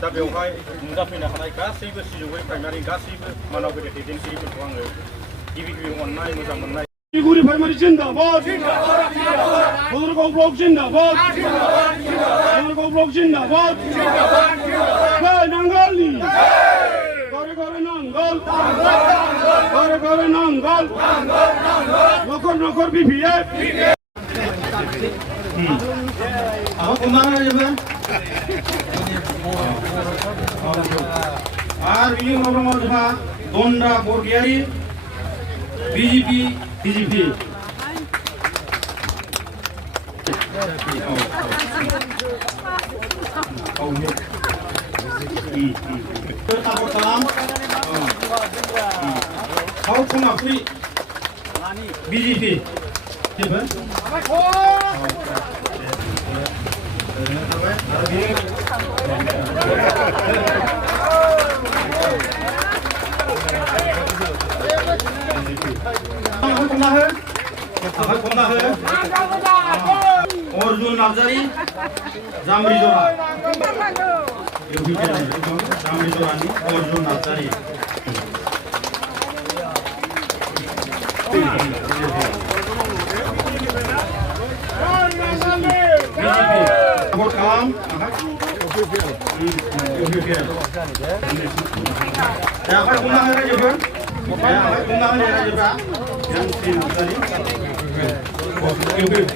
दा बेवहाय नुजाफैनो हानाय गासैबो सिजुगुरि प्राइमारि गासैबो मानव गेदेर दैदेनगिरिफोरखौ आङो गिबि अननाय मोजां मोननाय Sijwuguri Prymari जिंदाबाद Mwndwg ब्लक जिंदाबाद Mwndwg ब्लक जिंदाबाद नांगोलनि घरे घरे नांगोल घरे घरे नांगोल नखर नखर BPF Apa kemana aja bang? ini ngobrol sama Dondra Borgiari, BGP. Tertabur salam. Kau cuma free. BGP. Siapa? Orjun Nabzari, Jamri Jora. Jamri Jora ni Orjun Nabzari. Abot kalam. Ya, apa guna hari juga? Ya, apa guna hari juga? Yang sini tadi. Hybrid.